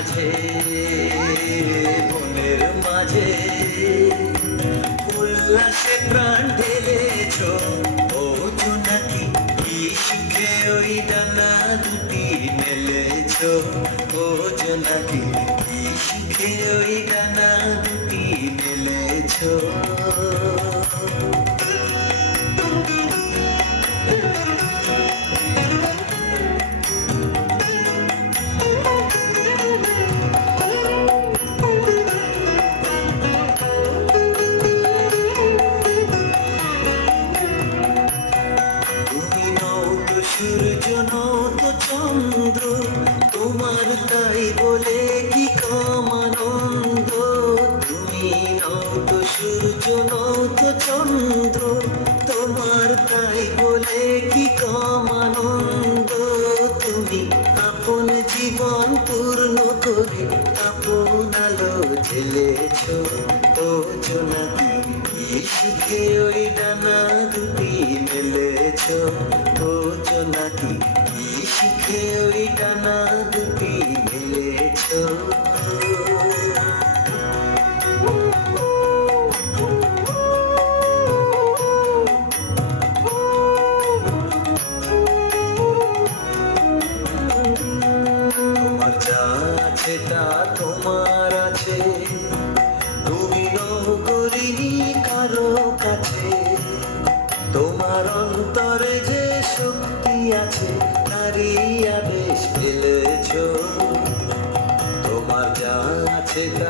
সাজে বনের মাঝে উল্লাসে প্রাণ ঢেলেছ ও জোনাকি কি শিখে ওই ডানা দুটি মেলেছ ও জোনাকি কি শিখে ওই ডানা দুটি মেলেছ সূর্য নত চন্দ্র তোমার তাই বলে কি কম আনন্দ তুমি নত সূর্য নত চন্দ্র তোমার তাই বলে কি কম আনন্দ তুমি আপন জীবন পূর্ণ করে আপন আলো জ্বেলেছ ও জোনাকি কি শিখে ওই ডানা দুটি মেলেছ ও জোনাকি কি শিখে ওই ডানা দুটি মেলেছ তোমার যা আছে তা তোমার আছে তুমি নগরিনী কারো কাছে তোমার অন্তরে যে শক্তি আছে তারই আদেশ ফেলেছ তোমার যা আছে তা